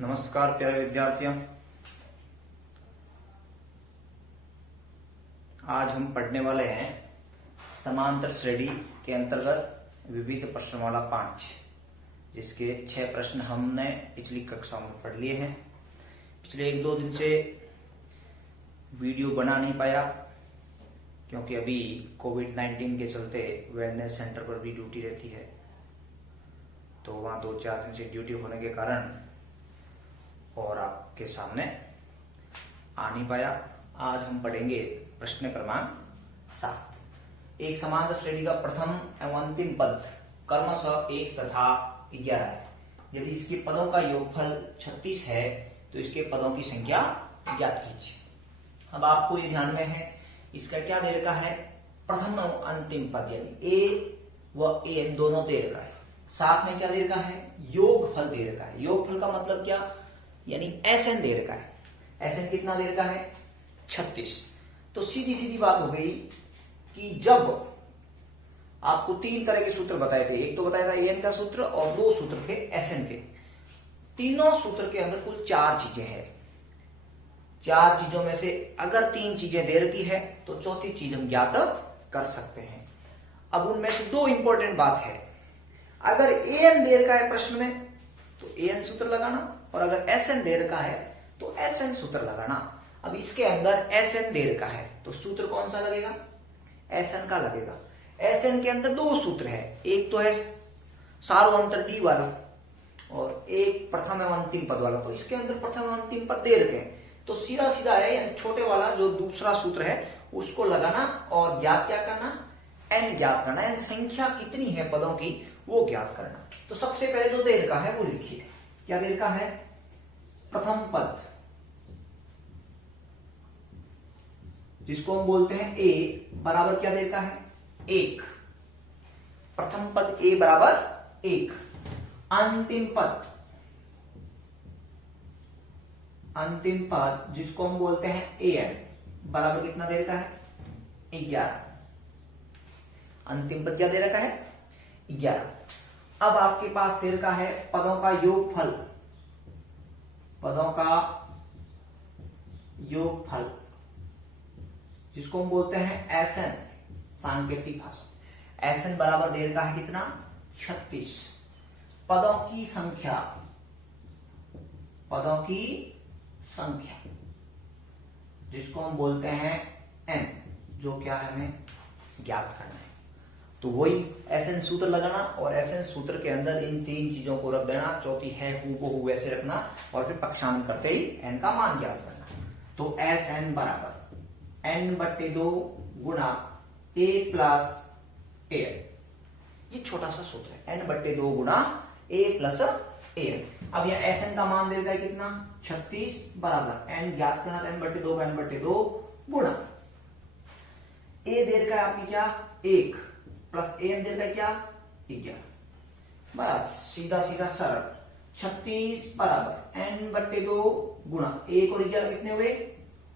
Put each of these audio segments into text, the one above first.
नमस्कार प्यारे विद्यार्थियों। आज हम पढ़ने वाले हैं समांतर श्रेणी के अंतर्गत विविध प्रश्नमाला 5, जिसके 6 प्रश्न हमने पिछली कक्षा में पढ़ लिए हैं। पिछले 1-2 दिन से वीडियो बना नहीं पाया क्योंकि अभी कोविड-19 के चलते वेलनेस सेंटर पर भी ड्यूटी रहती है, तो वहां 2-4 दिन से ड्यूटी होने के कारण और आपके सामने आ नहीं पाया। आज हम पढ़ेंगे प्रश्न क्रमांक 7। एक समांतर श्रेणी का प्रथम एवं अंतिम पद क्रमशः 1 तथा 11 है। यदि इसके पदों का योगफल 36 है तो इसके पदों की संख्या ज्ञात कीजिए। अब आपको ये ध्यान में है, इसका क्या दे रखा है, प्रथम एवं अंतिम पद यानी ए व एन दोनों दे रखा है। साथ में क्या दे रखा है, योगफल दे रखा है। योगफल का मतलब क्या, यानी एसएन दे रखा है। एसएन कितना दे रखा है, 36। तो सीधी सीधी बात हो गई कि जब आपको 3 तरह के सूत्र बताए थे, एक तो बताया था एन का सूत्र और 2 सूत्र थे एसएन के। तीनों सूत्र के अंदर कुल 4 चीजें हैं। 4 चीजों में से अगर 3 चीजें दे रखी है तो चौथी चीज हम ज्ञात कर सकते हैं। अब उनमें से 2 इंपॉर्टेंट बात है। अगर एन दे रखा है प्रश्न में तो एन सूत्र लगाना, और अगर एसएन दे रखा है तो एसएन सूत्र लगाना। अब इसके अंदर एसएन दे रखा है तो सूत्र कौन सा लगेगा, एसएन का लगेगा। एसएन के अंदर 2 सूत्र है, एक तो है सार्वंतर डी वाला और एक प्रथम एवं अंतिम पद वाला। तो इसके अंदर प्रथम एवं अंतिम पद दे रखे हैं तो सीधा सीधा है, यानी छोटे वाला जो दूसरा सूत्र है उसको लगाना और ज्ञात क्या करना, एन ज्ञात करना। एन संख्या कितनी है पदों की वो ज्ञात करना। तो सबसे पहले जो दे रखा है वो लिखिए। क्या दे रखा है, प्रथम पद जिसको हम बोलते हैं ए बराबर क्या दे रखा है, 1। प्रथम पद ए बराबर 1। अंतिम पद जिसको हम बोलते हैं ए एन बराबर कितना दे रखा है, 11। अंतिम पद क्या दे रखा है, 11। अब आपके पास दे रखा है पदों का योगफल। पदों का योगफल जिसको हम बोलते हैं एसएन, सांकेतिक भाषा। एसएन बराबर दे रखा है कितना, 36। पदों की संख्या जिसको हम बोलते हैं एन, जो क्या है हमें ज्ञात करना है। तो वही एसएन सूत्र लगाना और एसएन सूत्र के अंदर इन 3 चीजों को रख देना। चौथी है हूबहू वैसे रखना और फिर पक्षांतरण करते ही एन का मान ज्ञात करना। तो एस एन बराबर n/2 गुणा a प्लस a। ये छोटा सा सूत्र है, n/2 गुणा a प्लस a। अब यह एस एन का मान दे रखा है कितना, 36 बराबर n ज्ञात करना, n/2 का n/2 गुणा a दे रखा है आपकी क्या, 1 प्लस एन दे रखा है क्या, 11। बस सीधा सीधा सरल। 36 बराबर n/2 गुणा 1 और 11 कितने हुए,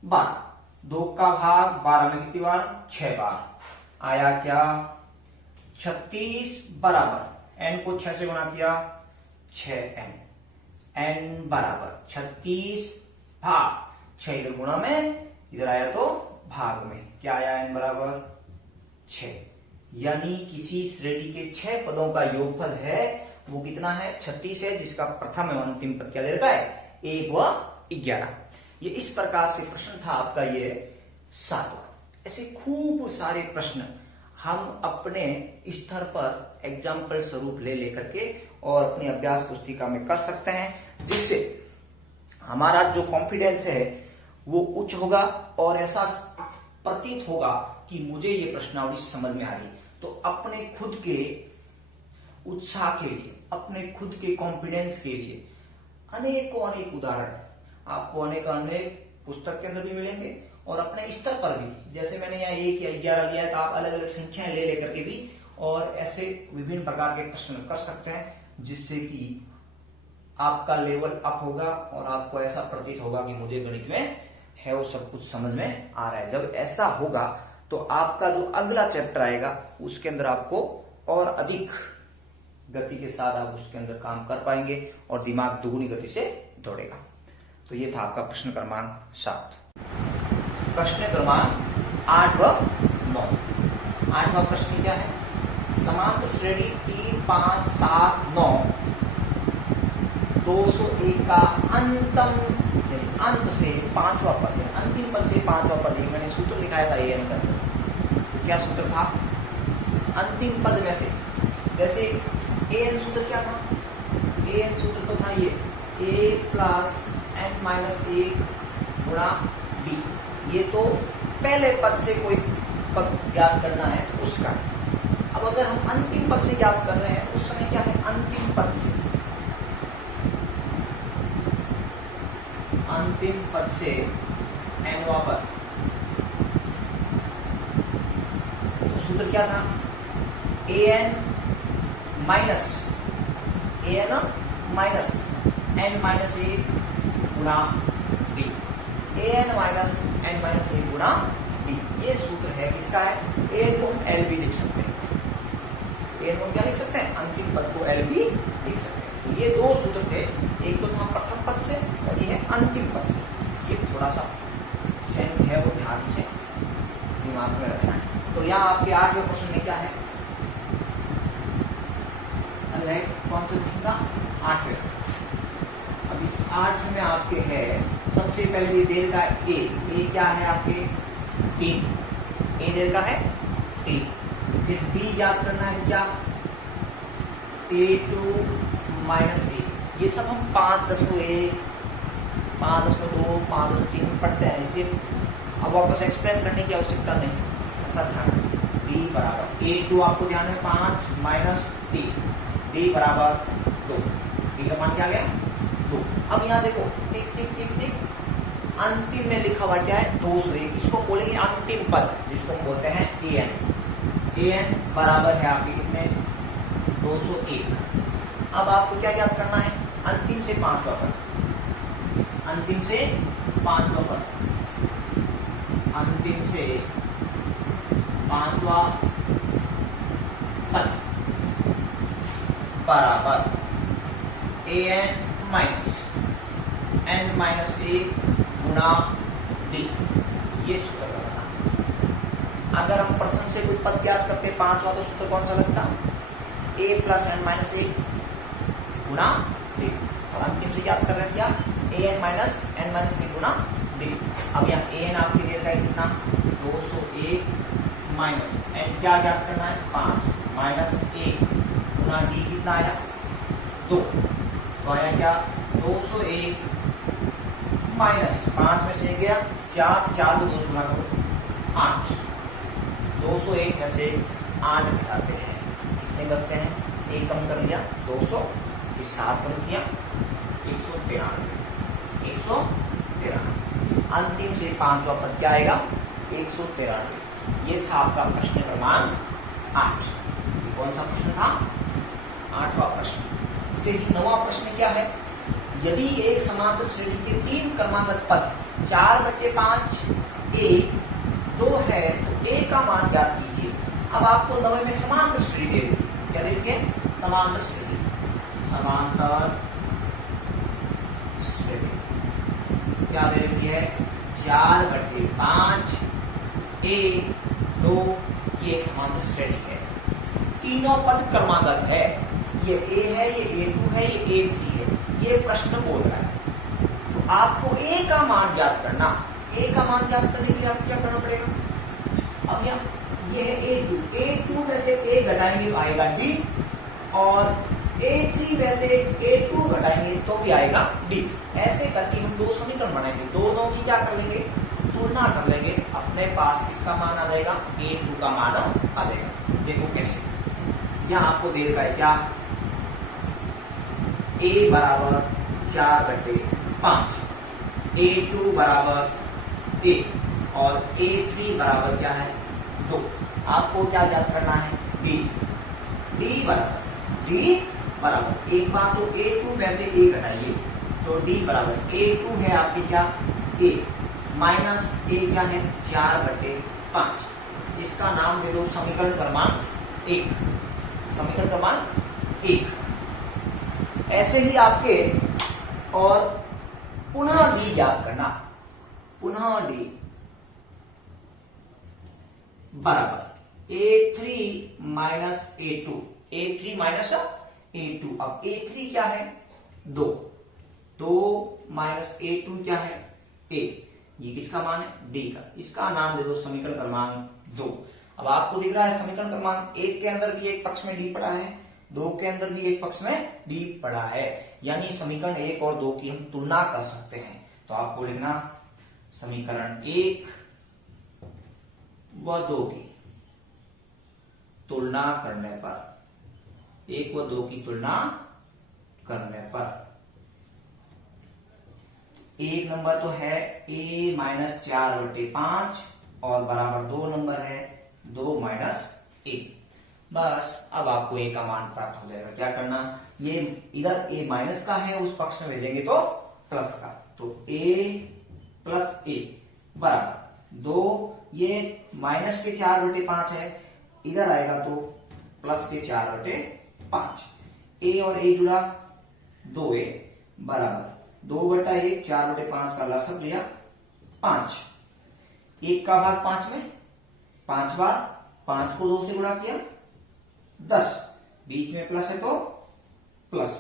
12। 2 का भाग 12 में कितनी बार, 6 बार आया क्या, 36 बराबर n को 6 से गुणा किया, 6n। n बराबर 36 भाग 6 इधर गुणा में, इधर आया तो भाग में, क्या आया, n बराबर 6। यानी किसी श्रेणी के 6 पदों का योगफल है वो कितना है, 36 है, जिसका प्रथम एवं अंतिम पद क्या दे रखा है, 1 व 11। ये इस प्रकार से प्रश्न था आपका ये 7वां। ऐसे खूब सारे प्रश्न हम अपने स्तर पर एग्जाम्पल स्वरूप ले लेकर के और अपनी अभ्यास पुस्तिका में कर सकते हैं, जिससे हमारा जो कॉन्फिडेंस है वो उच्च होगा और ऐसा प्रतीत होगा कि मुझे ये प्रश्नावली समझ में आ रही। तो अपने खुद के उत्साह के लिए, अपने खुद के कॉन्फिडेंस के लिए अनेकों अनेक उदाहरण आपको अनेक पुस्तक के अंदर भी मिलेंगे और अपने स्तर पर भी। जैसे मैंने यहाँ 1 या 11 लिया है, तो आप अलग अलग संख्याएं ले लेकर के भी और ऐसे विभिन्न प्रकार के प्रश्न कर सकते हैं, जिससे कि आपका लेवल अप होगा और आपको ऐसा प्रतीत होगा कि मुझे गणित में है वो सब कुछ समझ में आ रहा है। जब ऐसा होगा तो आपका जो अगला चैप्टर आएगा उसके अंदर आपको और अधिक गति के साथ आप उसके अंदर काम कर पाएंगे और दिमाग दुगुनी गति से दौड़ेगा। तो ये था आपका प्रश्न क्रमांक 7। प्रश्न क्रमांक 8 व 9। 8वां प्रश्न क्या है? समांतर श्रेणी 3, 5, 7, 9 201 का अंत से 5वां पद है, अंतिम पद से 5वां पद है। मैंने सूत्र लिखाया था ये अंतर। क्या सूत्र था? अंतिम पद में से जैसे an सूत्र क्या था? an सूत्र तो था ये a प्लस n माइनस 1 गुणा d। ये तो पहले पद से कोई पद ज्ञात करना है तो उसका। अब अगर हम अंतिम पद से ज्ञात कर रहे हैं उस समय क्या है? अंतिम पद से, अंतिम पद से nवां पद। तो सूत्र क्या था? an माइनस n माइनस 1 गुणा d, an minus n minus 1 गुणा d। ये सूत्र है किसका है? an को हम l भी लिख सकते हैं। an को क्या लिख सकते हैं? अंतिम पद को l भी लिख सकते हैं। तो ये दो सूत्र थे, एक तो था प्रथम पद से और ये है अंतिम पद से। ये थोड़ा सा चयन है वो ध्यान से दिमाग में रखना है। तो यहाँ आपके 8वें प्रश्न में क्या है? कौन से प्रश्न था? 8वें। अब इस 8वें में आपके है सबसे पहले ये देर का ए क्या है आपके? 3। ए देर का है 3। फिर बी याद करना है क्या? a2 माइनस ए। ये सब हम 5.1, 5.2, 5.3 पढ़ते हैं, इसलिए अब वापस एक्सप्लेन करने की आवश्यकता नहीं। ऐसा ध्यान b बराबर a2 आपको ध्यान में 5 माइनस 3, d बराबर 2। d का मान क्या आ गया? 2। अब यहाँ देखो टिक टिक टिक टिक, अंतिम में लिखा हुआ क्या है? 201। इसको बोलेंगे अंतिम पद, जिसको हम बोलते हैं an बराबर है आपके कितने? 201। अब आपको क्या याद करना है? अंतिम से 5वां पद, अंतिम से 5वां पद, अंतिम से 5वां पद बराबर an माइनस n माइनस 1 गुणा d। ये सूत्र लगता। अगर हम प्रथम से कोई पद ज्ञात करते 5वां तो सूत्र कौन सा लगता? a प्लस n माइनस 1 गुणा d। और अंतिम से ज्ञात कर रहे हैं क्या? an माइनस n माइनस 1 गुणा d। अब यहाँ an आपके दिया गया कितना? 201 माइनस n क्या ज्ञात करना है? 5 माइनस 1 गुणा d कितना आया? 2। तो आया क्या? 201 माइनस 5 में से गया 4, 4 को 2 से गुणा करो 8। 201 में से 8 घटाते हैं, कितने बचते हैं? 1 कम कर लिया 200, फिर 7 कम किया 193। 193 अंतिम से 5वां पद क्या आएगा? 193। ये था आपका प्रश्न क्रमांक 8। कौन सा प्रश्न था? 8वां प्रश्न। इसे ही 9वां प्रश्न क्या है? यदि एक समांतर श्रेणी के 3 क्रमांकित पद 4/5 a 2 है तो a का मान ज्ञात कीजिए। अब आपको 9वें में समांतर श्रेणी दे दी। क्या दे दी है? समांतर श्रेणी। समांतर श्रेणी क्या दे देती है? 4/5 a 2 की एक समांतर श्रेणी है। तीनों पद क्रमागत है। ये a है, ये a2 है, ये a3 है। ये प्रश्न बोल रहा है तो आपको a का मान ज्ञात करना। a का मान ज्ञात करने के लिए आपको क्या करना पड़ेगा? अब यहाँ ये है a2 में से a घटाएंगे तो आएगा d, और a3 में से a2 घटाएंगे तो भी आएगा d। ऐसे करके हम 2 समीकरण बनाएंगे, दोनों की क्या कर लेंगे? तुलना कर लेंगे। अपने पास किसका मान आ जाएगा? a2 का मान आ जाएगा। देखो कैसे, यहाँ आपको दे रखा है क्या? a बराबर 4/5, a2 बराबर a और a3 बराबर क्या है? 2। आपको क्या ज्ञात करना है? d बराबर एक बात तो a2 में से a घटाइए तो d बराबर a2 है आपकी क्या? a माइनस a क्या है? 4/5। इसका नाम दे दो समीकरण क्रमांक 1। समीकरण क्रमांक 1। ऐसे ही आपके और पुनः डी ज्ञात करना, पुनः डी बराबर A3 minus A2, A3 minus A2। अब A3 क्या है 2, 2 माइनस A2 क्या है 1। ये किसका मान है डी का, इसका नाम दे दो समीकरण क्रमांक 2। अब आपको दिख रहा है समीकरण क्रमांक 1 के अंदर भी एक पक्ष में डी पड़ा है, 2 के अंदर भी एक पक्ष में डी पड़ा है, यानी समीकरण 1 और 2 की हम तुलना कर सकते हैं। तो आपको लिखना समीकरण 1 व 2 की तुलना करने पर, 1 व 2 की तुलना करने पर 1 नंबर तो है a माइनस 4/5 और बराबर 2 नंबर है 2 माइनस 1। बस अब आपको a का मान प्राप्त हो जाएगा। क्या करना, ये इधर a माइनस का है, उस पक्ष में भेजेंगे तो प्लस का, तो a प्लस a बराबर 2, ये माइनस के 4/5 है, इधर आएगा तो प्लस के 4/5। a और a जुड़ा 2a बराबर 2/1, 4/5 का लसक लिया 5, 1 का भाग 5 में 5 बार, 5 को 2 से गुणा किया 10, बीच में प्लस है तो प्लस,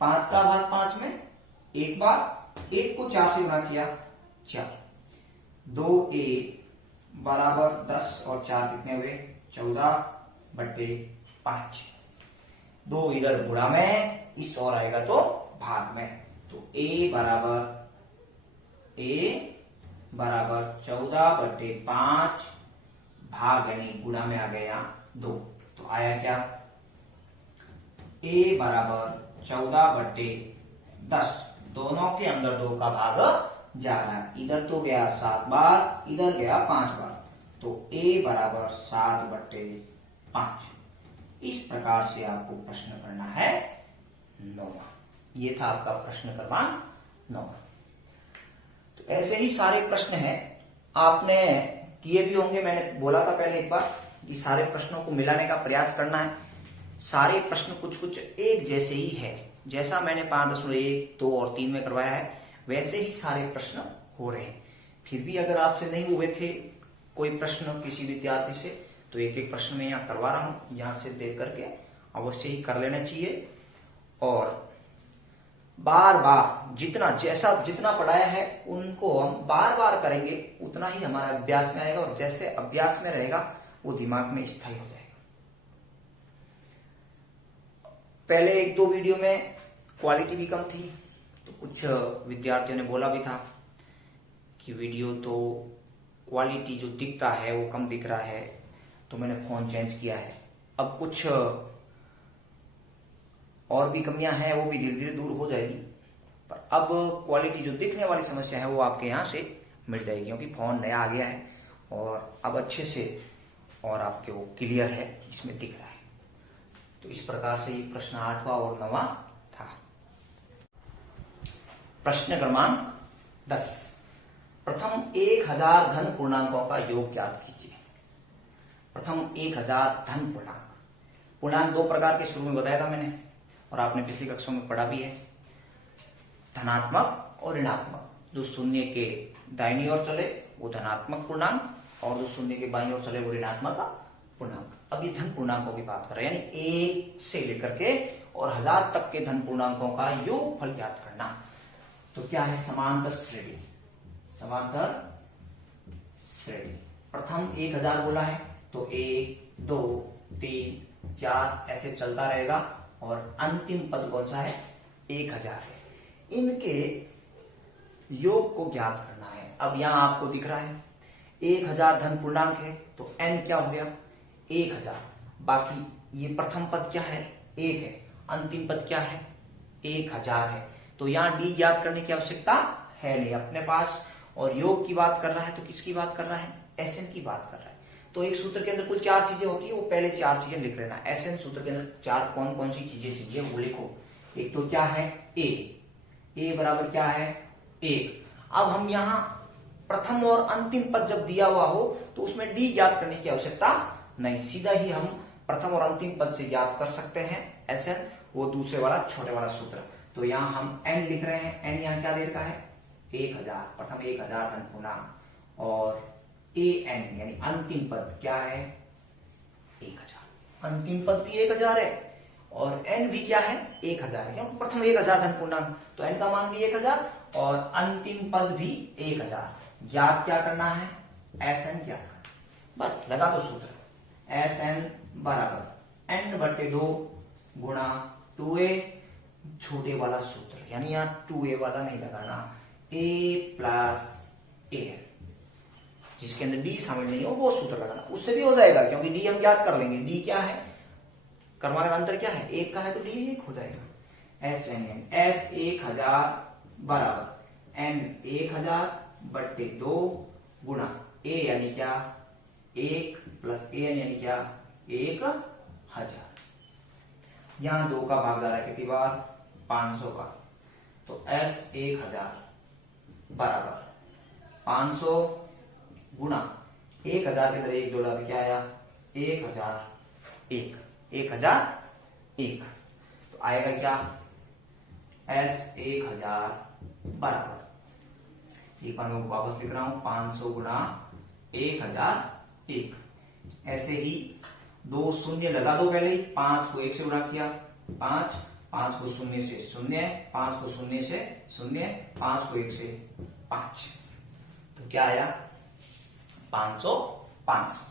5 का भाग 5 में 1 बार, 1 को 4 से गुणा किया 4, 2a बराबर 10 और 4 कितने हुए 14/5। 2 इधर गुणा में, इस और आएगा तो भाग में, तो a बराबर 14/5 भाग यानी गुणा में आ गया 2, तो आया क्या a बराबर 14/10। दोनों के अंदर 2 का भाग जा रहा है, इधर तो गया 7 बार, इधर गया 5 बार, तो a बराबर 7/5। इस प्रकार से आपको प्रश्न करना है 9वां। ये था आपका प्रश्न क्रमांक 9। तो ऐसे ही सारे प्रश्न हैं, आपने किए भी होंगे। मैंने बोला था पहले एक बार कि सारे प्रश्नों को मिलाने का प्रयास करना है। सारे प्रश्न कुछ कुछ एक जैसे ही है, जैसा मैंने 5.1, 2 और 3 में करवाया है वैसे ही सारे प्रश्न हो रहे हैं। फिर भी अगर आपसे नहीं हुए थे कोई प्रश्न किसी विद्यार्थी से, तो एक एक प्रश्न में यहाँ करवा रहा हूं, यहाँ से देख करके अवश्य ही कर लेना चाहिए। और बार बार जितना पढ़ाया है उनको हम बार बार करेंगे, उतना ही हमारा अभ्यास में आएगा, और जैसे अभ्यास में रहेगा वो दिमाग में स्थायी हो जाएगा। पहले 1-2 वीडियो में क्वालिटी भी कम थी, तो कुछ विद्यार्थियों ने बोला भी था कि वीडियो तो क्वालिटी जो दिखता है वो कम दिख रहा है, तो मैंने फोन चेंज किया है। अब कुछ और भी कमियां हैं, वो भी धीरे धीरे दूर हो जाएगी, पर अब क्वालिटी जो दिखने वाली समस्या है वो आपके यहाँ से मिट जाएगी, क्योंकि फोन नया आ गया है और अब अच्छे से और आपके वो क्लियर है, इसमें दिख रहा है। तो इस प्रकार से ये प्रश्न 8वां और 9वां था। प्रश्न क्रमांक 10, प्रथम 1000 धन पूर्णांकों का योग ज्ञात कीजिए। प्रथम 1000 धन पूर्णांक 2 प्रकार के शुरू में बताया था मैंने, और आपने पिछली कक्षा में पढ़ा भी है, धनात्मक और ऋणात्मक। जो शून्य के दाहिनी ओर चले वो धनात्मक पूर्णांक, और जो शून्य के बाईं ओर चले वो ऋणात्मक पूर्णांक। अब ये धन पूर्णांकों की बात कर रहे हैं, यानी 1 से लेकर के और 1000 तक के धन पूर्णांकों का योगफल ज्ञात करना। तो क्या है, समांतर श्रेणी। समांतर श्रेणी प्रथम 1000 बोला है तो 1, 2, 3, 4 ऐसे चलता रहेगा, और अंतिम पद कौन सा है 1000 है। इनके योग को ज्ञात करना है। अब यहां आपको दिख रहा है 1000 धन पूर्णांक है, तो n क्या हो गया 1000। बाकी ये प्रथम पद क्या है 1 है, अंतिम पद क्या है 1000 है। तो यहां d ज्ञात करने की आवश्यकता है नहीं अपने पास, और योग की बात कर रहा है तो किसकी बात कर रहा है, Sn की बात कर रहा है। तो एक सूत्र के अंदर कुल 4 चीजें होती है, वो पहले 4 चीजें लिख लेना। Sn सूत्र के अंदर 4 कौन कौन सी चीजें चाहिए वो लिखो। एक तो क्या है a बराबर क्या है 1। अब हम यहाँ प्रथम और अंतिम पद जब दिया हुआ हो तो उसमें d ज्ञात करने की आवश्यकता नहीं, सीधा ही हम प्रथम और अंतिम पद से ज्ञात कर सकते हैं Sn, वो दूसरे वाला छोटे वाला सूत्र। तो यहाँ हम n लिख रहे हैं, n यहाँ क्या दे रखा है 1000, प्रथम 1000 धन पूर्णांक, और an यानी अंतिम पद क्या है 1000, अंतिम पद भी 1000 है और n भी क्या है 1000 है, क्योंकि प्रथम 1000 धन पूर्णांक, तो n का मान भी 1000 और अंतिम पद भी 1000। ज्ञात क्या करना है Sn ज्ञात करना, बस लगा दो सूत्र, Sn बराबर n/2 गुणा 2a, छोटे वाला सूत्र यानी यहाँ 2a वाला नहीं लगाना, a प्लस a है, जिसके अंदर d शामिल नहीं हो वो सूत्र लगाना, उससे भी हो जाएगा क्योंकि d हम ज्ञात कर लेंगे। d क्या है, क्रमांक अंतर क्या है 1 का है तो d 1 हो जाएगा। S 1000 बराबर n 1000/2 गुणा a यानी क्या 1 प्लस an यानी क्या 1000। यहाँ 2 का भाग जा रहा है कितनी बार 500 का, तो S 1000 बराबर 500 गुणा 1000 के अंदर 1 जोड़ा भी क्या आया 1001, 1001, तो आएगा क्या S 1000 बराबर, एक बार मैं वापस लिख रहा हूं 500 गुणा 1001। ऐसे ही 2 शून्य लगा दो, पहले ही 5 को 1 से गुणा किया 5, 5 को 0 से 0, 5 को 0 से 0, 5 को 1 से 5, तो क्या आया 500 500,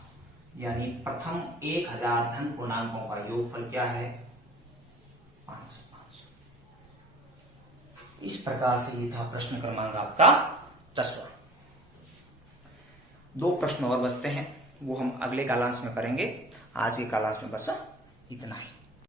यानी प्रथम 1000 धन पूर्णांकों का योगफल क्या है 500 500। इस प्रकार से ये था प्रश्न क्रमांक आपका 10वां। 2 प्रश्न और बचते हैं, वो हम अगले कालांश में करेंगे, आज के कालांश में बस इतना ही।